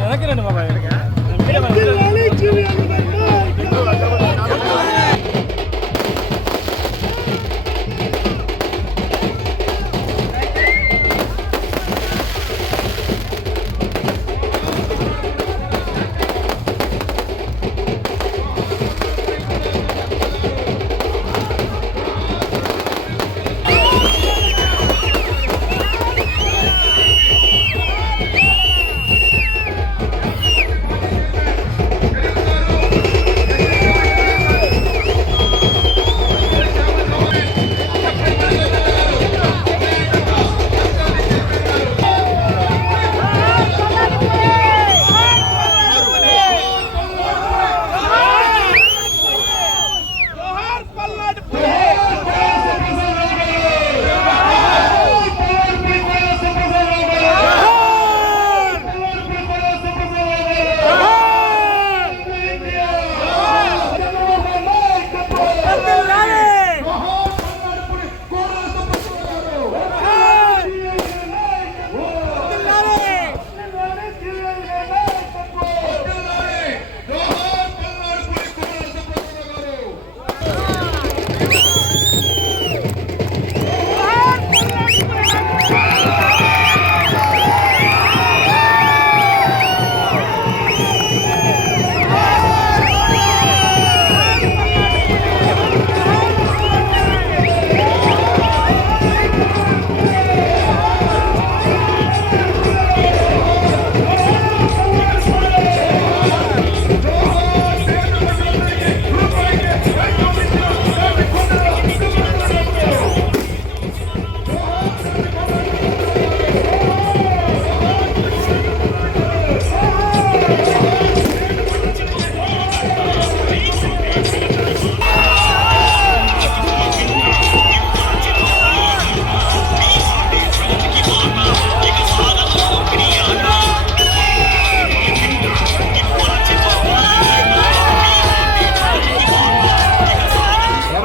எனக்கு ரெண்டு மாமா எனக்கு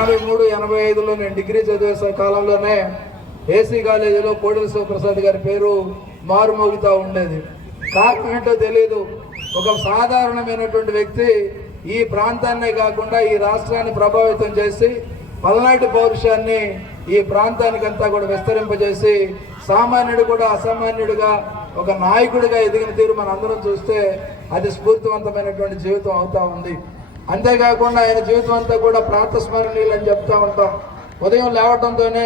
యాభై మూడు ఎనభై ఐదులో నేను డిగ్రీ చదివే కాలంలోనే ఏసీ కాలేజీలో కోడెల శివప్రసాద్ గారి పేరు మారుమోగుతూ ఉండేది. కారణం ఏంటో తెలియదు ఒక సాధారణమైనటువంటి వ్యక్తి ఈ ప్రాంతాన్నే కాకుండా ఈ రాష్ట్రాన్ని ప్రభావితం చేసి పల్నాటి పౌరుషాన్ని ఈ ప్రాంతానికంతా కూడా విస్తరింపజేసి సామాన్యుడు కూడా అసామాన్యుడిగా ఒక నాయకుడిగా ఎదిగిన తీరు మన అందరం చూస్తే అది స్ఫూర్తివంతమైనటువంటి జీవితం అవుతా ఉంది. అంతేకాకుండా ఆయన జీవితం అంతా కూడా ప్రాంతస్మరణీయులు అని చెప్తా ఉంటాం. ఉదయం లేవటంతోనే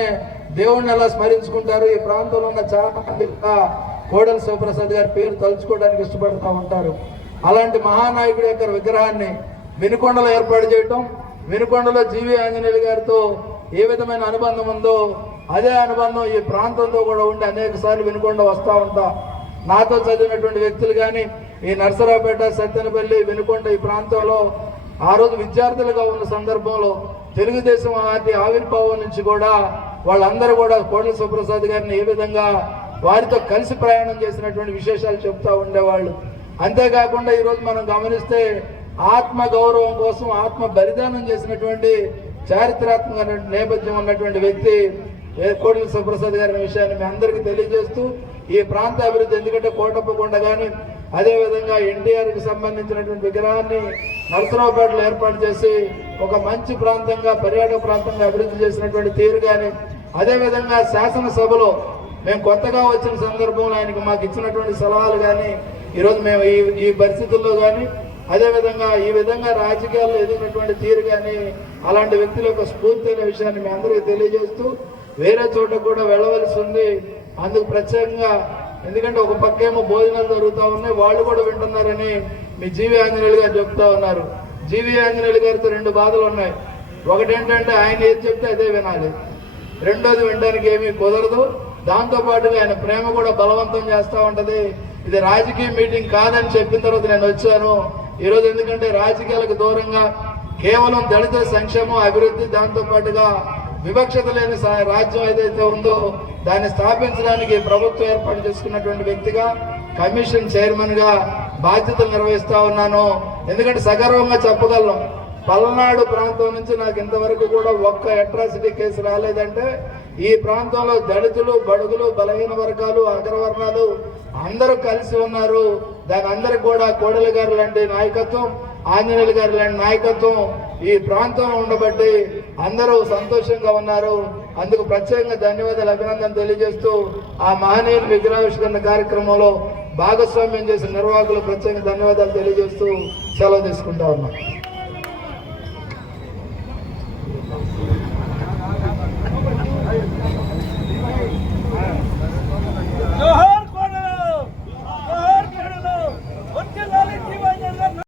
దేవుణ్ణి ఎలా స్మరించుకుంటారు? ఈ ప్రాంతంలో ఉన్న చాలా మంది కూడా శివప్రసాద్ గారి పేరు తలుచుకోవడానికి ఇష్టపడుతూ ఉంటారు. అలాంటి మహానాయకుడి యొక్క విగ్రహాన్ని వినుకొండలో ఏర్పాటు చేయటం వినుకొండలో జీవి ఆంజనేయులు గారితో ఏ విధమైన అనుబంధం ఉందో అదే అనుబంధం ఈ ప్రాంతంతో కూడా ఉండి అనేక సార్లు వినుకొండ వస్తూ ఉంటా. నాతో చదివినటువంటి వ్యక్తులు కానీ ఈ నర్సరావుపేట సత్యనపల్లి వినుకొండ ఈ ప్రాంతంలో ఆ రోజు విద్యార్థులుగా ఉన్న సందర్భంలో తెలుగుదేశం పార్టీ ఆవిర్భావం నుంచి కూడా వాళ్ళందరూ కూడా కోడల సుప్రసాద్ గారిని ఏ విధంగా వారితో కలిసి ప్రయాణం చేసినటువంటి విశేషాలు చెప్తా ఉండేవాళ్ళు. అంతేకాకుండా ఈరోజు మనం గమనిస్తే ఆత్మ గౌరవం కోసం ఆత్మ బలిదానం చేసినటువంటి చారిత్రాత్మక నేపథ్యం ఉన్నటువంటి వ్యక్తి ఏ సుప్రసాద్ గారి విషయాన్ని మీ అందరికీ తెలియజేస్తూ ఈ ప్రాంత అభివృద్ధి ఎందుకంటే కోటప్పకొండ కానీ అదేవిధంగా ఎన్టీఆర్కి సంబంధించినటువంటి విగ్రహాన్ని నరసరావుపేటలో ఏర్పాటు చేసి ఒక మంచి ప్రాంతంగా పర్యాటక ప్రాంతంగా అభివృద్ధి చేసినటువంటి తీరు కానీ అదేవిధంగా శాసనసభలో మేము కొత్తగా వచ్చిన సందర్భంలో ఆయనకి మాకు ఇచ్చినటువంటి సలహాలు కానీ ఈరోజు మేము ఈ ఈ పరిస్థితుల్లో కానీ అదేవిధంగా ఈ విధంగా రాజకీయాల్లో ఎదిగినటువంటి తీరు కానీ అలాంటి వ్యక్తుల యొక్క స్ఫూర్తి అనే విషయాన్ని మీ అందరికీ తెలియజేస్తూ వేరే చోట కూడా వెళ్ళవలసి ఉంది. అందుకు ప్రత్యేకంగా ఎందుకంటే ఒక పక్కేమో భోజనాలు జరుగుతూ ఉన్నాయి వాళ్ళు కూడా వింటున్నారని మీ జీవి ఆంజనేయులు గారు చెప్తా ఉన్నారు. జీవి ఆంజనేయులు గారితో రెండు బాధలు ఉన్నాయి. ఒకటి ఏంటంటే ఆయన ఏది చెప్తే అదే వినాలి. రెండోది వినడానికి ఏమీ కుదరదు. దాంతోపాటుగా ఆయన ప్రేమ కూడా బలవంతం చేస్తూ ఉంటుంది. ఇది రాజకీయ మీటింగ్ కాదని చెప్పిన తర్వాత నేను వచ్చాను. ఈరోజు ఎందుకంటే రాజకీయాలకు దూరంగా కేవలం దళిత సంక్షేమం అభివృద్ధి దాంతోపాటుగా వివక్షత లేని సా- రాజ్యం ఏదైతే ఉందో దాన్ని స్థాపించడానికి ప్రభుత్వం ఏర్పాటు చేసుకున్నటువంటి వ్యక్తిగా కమిషన్ చైర్మన్గా బాధ్యతలు నిర్వహిస్తా ఉన్నాను. ఎందుకంటే సగర్వంగా చెప్పగలను పల్నాడు ప్రాంతం నుంచి నాకు ఇంతవరకు కూడా ఒక్క అట్రాసిటీ కేసు రాలేదంటే ఈ ప్రాంతంలో దళితులు బడుగులు బలహీన వర్గాలు అగ్రవర్ణాలు అందరూ కలిసి ఉన్నారు. దాని అందరికి కూడా కోడలి గారు లాంటి నాయకత్వం ఆంజనేయులు గారు లాంటి నాయకత్వం ఈ ప్రాంతంలో ఉండబట్టి అందరూ సంతోషంగా ఉన్నారు. అందుకు ప్రత్యేకంగా ధన్యవాదాలు అభినందన తెలియజేస్తూ ఆ మహనీయుల విగ్రహావిష్కరణ కార్యక్రమంలో భాగస్వామ్యం చేసిన నిర్వాహకులు ప్రత్యేక ధన్యవాదాలు తెలియజేస్తూ సెలవు తీసుకుంటా ఉన్నాం.